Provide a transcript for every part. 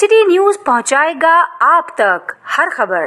City news पहुंचाएगा आप तक हर खबर।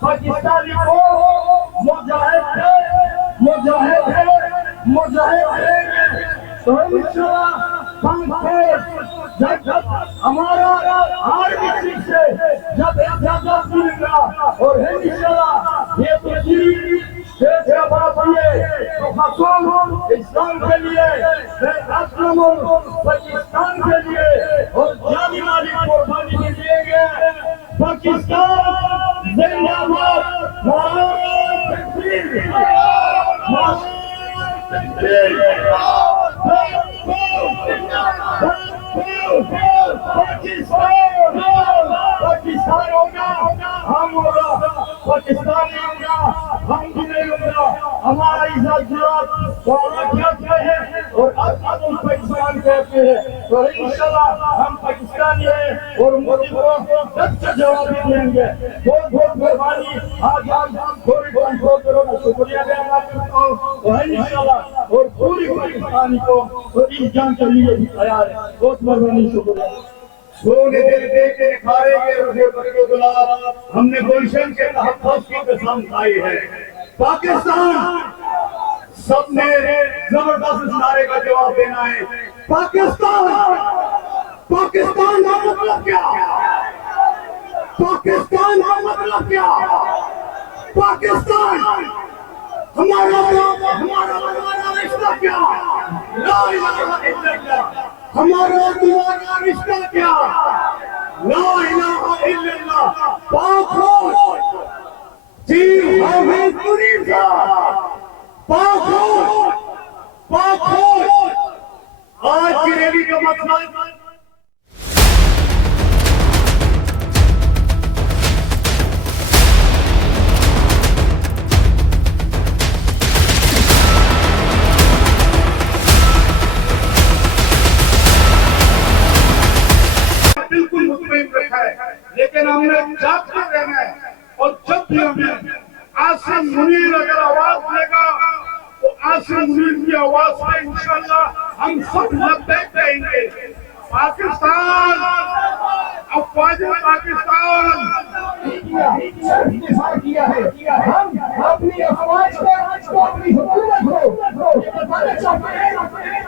पाकिस्तानी को मुजाहिद रहेंगे तो इंशाल्लाह जब हमारा आर्मी से जब इजाजत मिलेगा और इंशाल्लाह ये तस्वीर देश का बाप ये तो खसूस इस्लाम के लिए पाकिस्तान के लिए और जानी माली कुर्बानी भी देंगे। पाकिस्तान जिंदाबाद, पाकिस्तान होगा, हम होगा, पाकिस्तानी होगा, हम भी नहीं होगा। हमारा इज्जत क्या है और अब उस पाकिस्तान कहते हैं तो इंशाल्लाह हम पाकिस्तानी हैं और मोदी को सच्चा जवाब देंगे। बहुत बहुत मेहरबानी। आज हम थोड़ी कंट्रोल करो ना, शुक्रिया अदा करता हूँ तो इंशाल्लाह और पूरी पाकिस्तानी को तो इस जान के लिए भी तैयार है। बहुत मेहरबानी, शुक्रिया। सोने दिल दे के खाएंगे रुपये पर गुलाब, हमने गुलशन के तहफ़्फ़ुज़ की कसम खाई है। पाकिस्तान सबने जबरदस्त इस नारे का जवाब देना है। पाकिस्तान, पाकिस्तान का मतलब क्या? पाकिस्तान का मतलब क्या? पाकिस्तान हमारा रिश्ता क्या? ला इलाहा इल्लल्लाह। हमारा तुम्हारा रिश्ता क्या? ला इलाहा इल्लल्लाह। पाक हो जी हमें मुनीर साहब, पाक हो। आज की रैली का मकसद बिल्कुल मुतमईन रखा है, लेकिन हमने जागते रहना है। और जब भी हमें आसिम मुनीर अगर आवाज देगा तो आसिम मुनीर की आवाज से इंशाल्लाह हम सब लब्बैक कहेंगे। पाकिस्तान, अफवाज पाकिस्तान किया है। हम अपनी अफवाज को अपनी हुकूमत को ये बताना चाहते हैं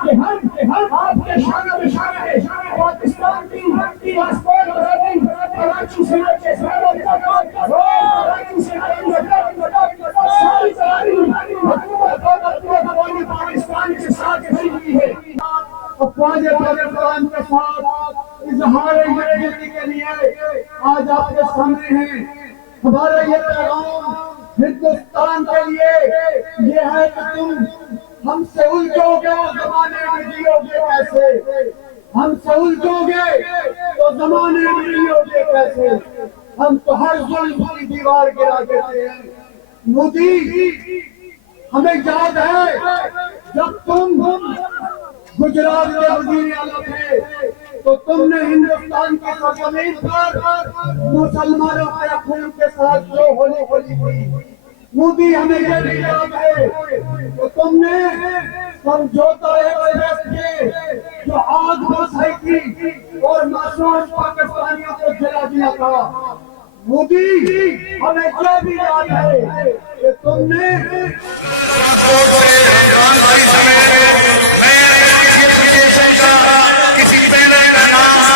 कि हम आपके शाना बिशाना है। पाकिस्तान की पासपोर्ट कराची से लेके कराची से सारी हुकूमत और पाकिस्तान के साथ खड़ी हुई है। अफवाज पाकिस्तान के साथ इजहार यकीन के लिए आज आपके सामने हैं। हमारा ये पैगाम हिंदुस्तान के लिए ये है कि तुम हमसे उलझोगे तो जमाने में जियोगे कैसे? हमसे उलझोगे तो जमाने में जियोगे कैसे? हम तो हर जुल्म की दीवार गिरा देते हैं। मोदी, हमें याद है जब तुम गुजरात के वज़ीर आला थे तो तुमने हिंदुस्तान की सरजमीन पर मुसलमानों के खून के साथ जो होली की। मोदी, हमें ये भी याद है तो तुमने समझौता एक्सप्रेस के जो आग बरसाई थी और मासूम पाकिस्तानियों को जला दिया था। मोदी, हमें ये भी याद है कि तुमने किसी पहले का नाम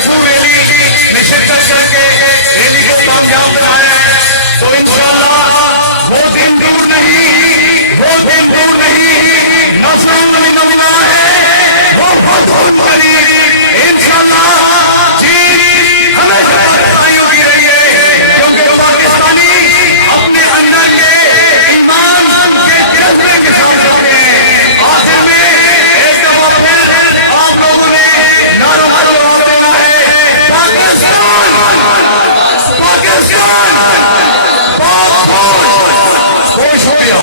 بھرپور ریلی میں شرکت کر کے ریلی کو کامیاب بنایا ہے. تو انشاءاللہ وہ دن دور نہیں، وہ دن دور نہیں، نسلوں میں نمونہ ہے، وہ بہت قریب انشاءاللہ. جی ہمیں بھائی ہوئی رہی ہے، کیونکہ پاکستانی اپنے اندر کے ایمان کے جذبے کے ساتھ رہتے ہیں. آخر میں ایک دفعہ پھر آپ لوگوں نے نعرہ جواب دینا ہے، پاکستان پاکستان. بہت بہت شکریہ.